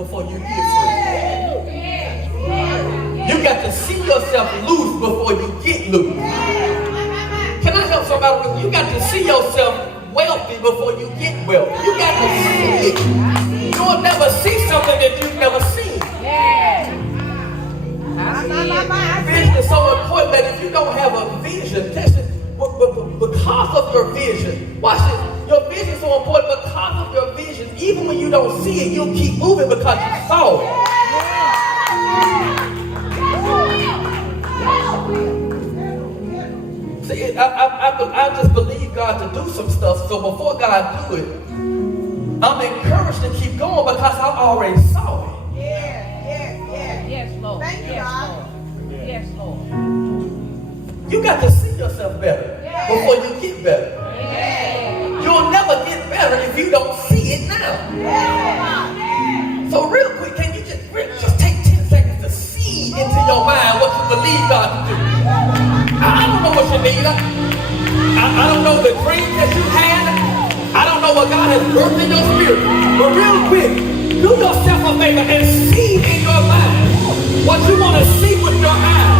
before you get free. You got to see yourself loose before you get loose. Can I help somebody with you? You got to see yourself wealthy before you get wealthy. You got to see it. You'll never see something that you've never seen. Vision is so important that if you don't have a vision, because of your vision, watch this. Your vision is so important because of your vision. Even when you don't see it, you'll keep moving because you saw it. See, I just believe God to do some stuff. So before God do it, I'm encouraged to keep going because I already saw it. Yes, Lord. Thank you, God. Yes, Lord. You got to see yourself better before you get better. You'll never get better if you don't see it now. So real quick, can you just take 10 seconds to see into your mind what you believe God to do? I don't know what you need. I don't know the dream that you had. I don't know what God has worked in your spirit. But real quick, do yourself a favor and see in your mind what you want to see with your eyes.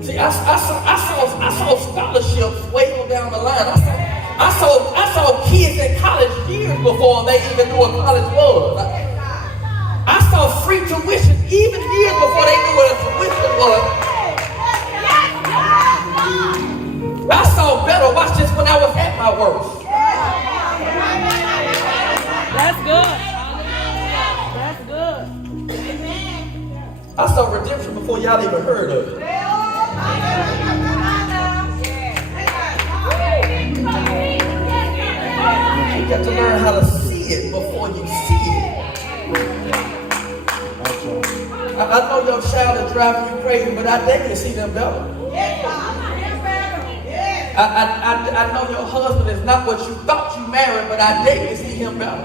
See, I saw scholarships way on down the line. I saw kids in college years before they even knew what college was. I saw free tuition even years before they knew what a tuition was. I saw better, watch this, when I was at my worst. That's good. That's good. I saw redemption before y'all even heard of it. You got to learn how to see it before you see it. I know your child is driving you crazy, but I dare you to see them better. I know your husband is not what you thought you married, but I dare you to see him better.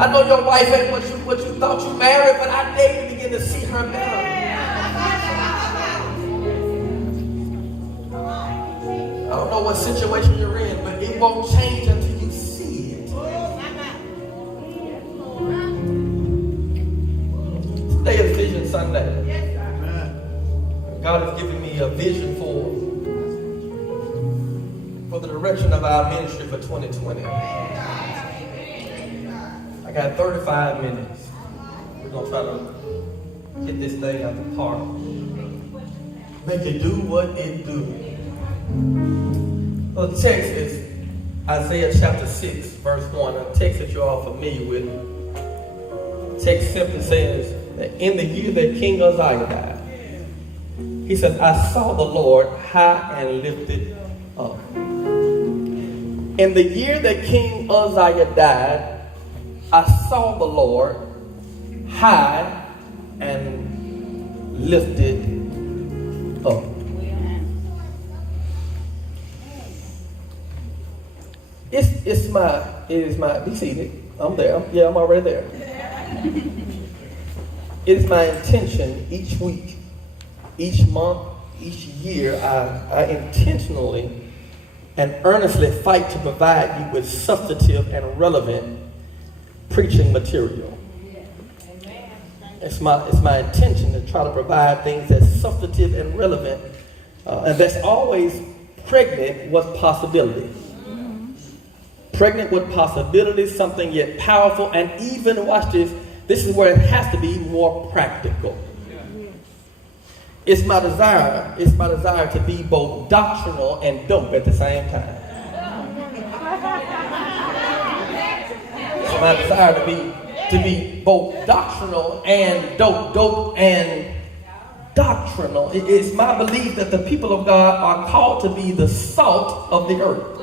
I know your wife ain't what you thought you married, but I dare you to begin to see her better. I don't know what situation you're in, but it won't change until you see it. Today is Vision Sunday. God has given me a vision for the direction of our ministry for 2020. I got 35 minutes. We're going to try to get this thing out the park. Make it do what it do. Well, the text is Isaiah chapter 6, verse 1. A text that you're all familiar with. The text simply says that in the year that King Uzziah died, he says, I saw the Lord high and lifted up. In the year that King Uzziah died, I saw the Lord high and lifted up. It is my, be seated. I'm there. Yeah, I'm already there. It is my intention each week, each month, each year, I intentionally and earnestly fight to provide you with substantive and relevant preaching material. It's my intention to try to provide things that's substantive and relevant, and that's always pregnant with possibility. Pregnant with possibilities, something yet powerful, and even, watch this, this is where it has to be more practical. It's my desire to be both doctrinal and dope at the same time. It's my desire to be both doctrinal and dope and doctrinal. It's my belief that the people of God are called to be the salt of the earth.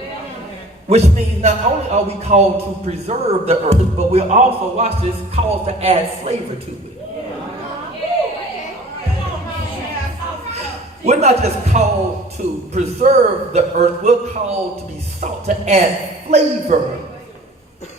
Which means not only are we called to preserve the earth, but we're also, watch this, called to add flavor to it. We're not just called to preserve the earth, we're called to be salt, to add flavor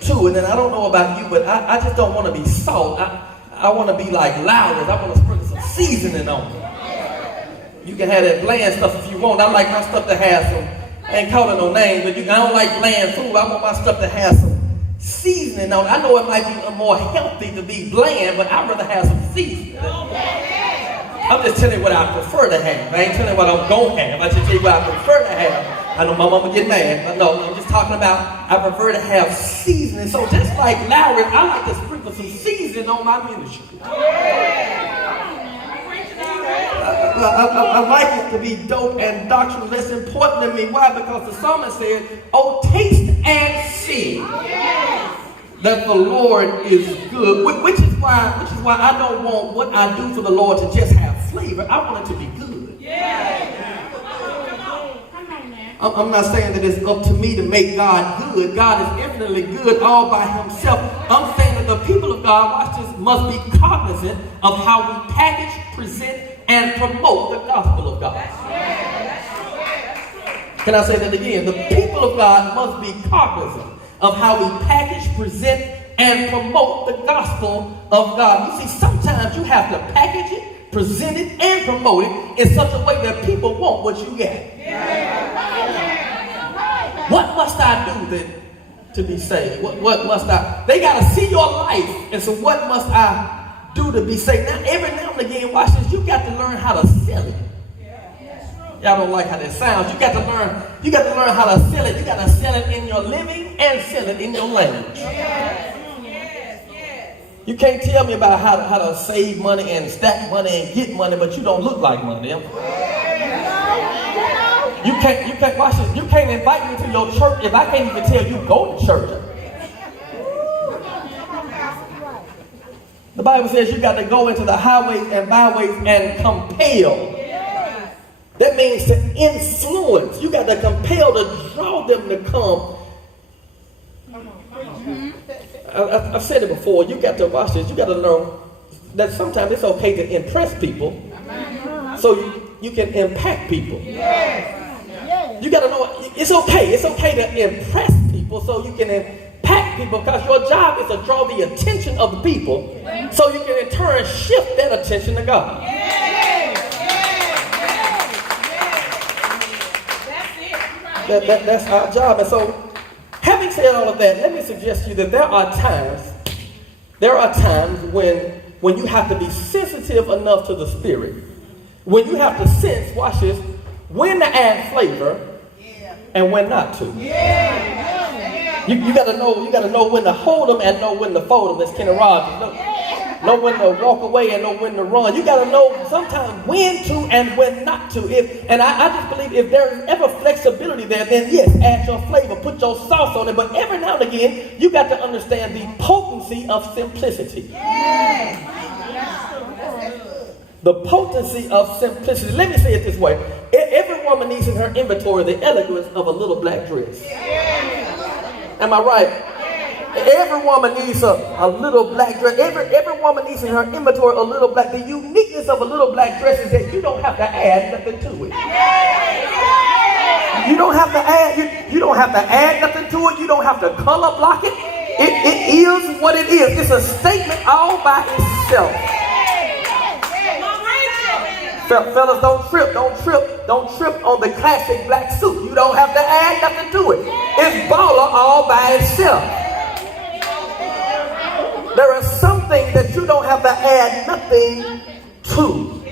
to it. And I don't know about you, but I just don't want to be salt. I want to be like Lowry's. I want to sprinkle some seasoning on it. You can have that bland stuff if you want. I like my stuff to have some, I ain't calling no names, but I don't like bland food. I want my stuff to have some seasoning on it. I know it might be more healthy to be bland, but I'd rather have some seasoning. I'm just telling you what I prefer to have. I ain't telling you what I'm going to have. I just tell you what I prefer to have. I know my mama get mad. No, I'm just talking about I prefer to have seasoning. So just like Larry, I like to sprinkle some seasoning on my ministry. I like it to be dope and doctrinal. That's important to me. Why? Because the psalmist said, oh, taste and see that the Lord is good. Which is why I don't want what I do for the Lord to just have flavor. I want it to be good. I'm not saying that it's up to me to make God good. God is infinitely good all by himself. I'm saying that the people of God, watch this, must be cognizant of how we package, present, and promote the gospel of God. Can I say that again? The people of God must be cognizant of how we package, present, and promote the gospel of God. You see, sometimes you have to package it, present it, and promote it in such a way that people want what you get. What must I do to be saved? What must I? They got to see your life. And so what must I do to be saved? Now, every now and again, watch this, you got to learn how to sell it. Y'all don't like how that sounds. You got to learn how to sell it. You got to sell it in your living and sell it in your language. You can't tell me about how to save money and stack money and get money, but you don't look like money. You can't watch this. You can't invite me to your church if I can't even tell you go to church. The Bible says you got to go into the highways and byways and compel. That means to influence. You got to compel to draw them to come. I've said it before. You got to watch this. You got to learn that sometimes it's okay to impress people so you can impact people. You got to know it's okay. It's okay to impress people so you can impact people, because your job is to draw the attention of the people so you can in turn shift that attention to God. That's our job. And so, having said all of that, let me suggest to you that there are times when you have to be sensitive enough to the Spirit, when you have to sense, watch this, when to add flavor and when not to. You got to know when to hold them and know when to fold them. That's Kenny Rogers. Know when to walk away and know when to run. You got to know sometimes when to and when not to. I just believe if there is ever flexibility there, then yes, add your flavor, put your sauce on it. But every now and again, you got to understand the potency of simplicity. The potency of simplicity. Let me say it this way. Every woman needs in her inventory the elegance of a little black dress. Am I right? Every woman needs a little black dress. Every woman needs in her inventory a little black. The uniqueness of a little black dress is that you don't have to add nothing to it. You don't have to add nothing to it. You don't have to color block it. It is what it is. It's a statement all by itself. Fellas, don't trip on the classic black suit. You don't have to add nothing to it. It's baller all by itself. There are some things that you don't have to add nothing to.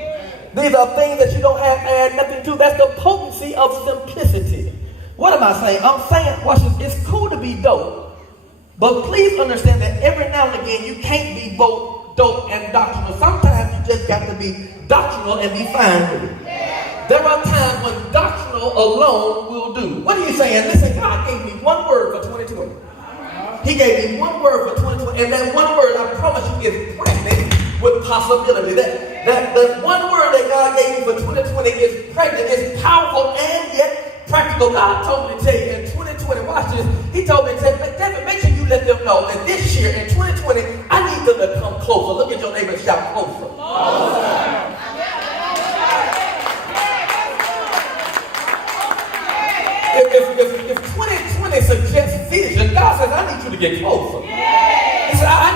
These are things that you don't have to add nothing to. That's the potency of simplicity. What am I saying? I'm saying, watch this, it's cool to be dope, but please understand that every now and again you can't be both dope and doctrinal. Sometimes you just got to be doctrinal and be fine with it. There are times when doctrinal alone will do. What are you saying? Listen, God gave me one word for 2020. He gave me one word for 2020, and that one word, I promise you, is pregnant with possibility. That one word that God gave me for 2020 is pregnant, it's powerful and yet practical. God told me to tell you in 2020, watch this, he told me to tell you, David, make sure you let them know that this year, in 2020, I need them to come closer. Look at your neighbor and shout, closer. If 2020 suggests vision, God says, I need you to get closer. He said, I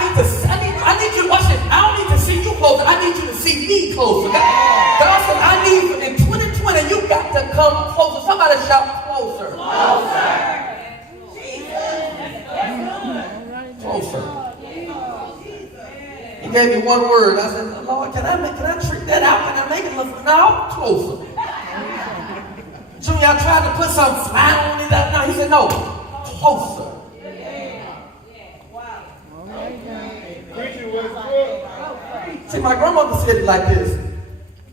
need you to watch it. I don't need to see you closer. I need you to see me closer. God said, I need in 2020 2020, you got to come closer. Somebody shout closer. Closer. He gave me one word. I said, Lord, can I trick that out? Can I make it look no? Closer. Junior, I tried to put some fly on it. No, he said, no, closer. See, my grandmother said it like this.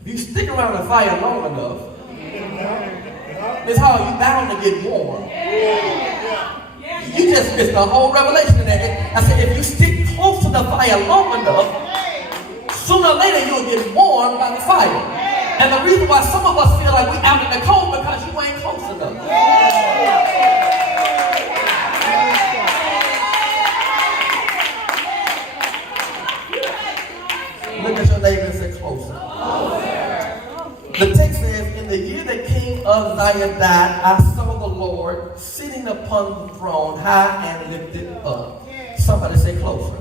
If you stick around the fire long enough, Miss Hall, you bound to get warm. You just missed the whole revelation of that. I said, if you stick close to the fire long enough, sooner or later you'll get warmed by the fire. And the reason why some of us feel like we're out in the cold because you ain't close enough. Look at your neighbor and say closer. The text says, in the year that King Uzziah died, I saw the Lord sitting upon the throne, high and lifted up. Somebody say closer.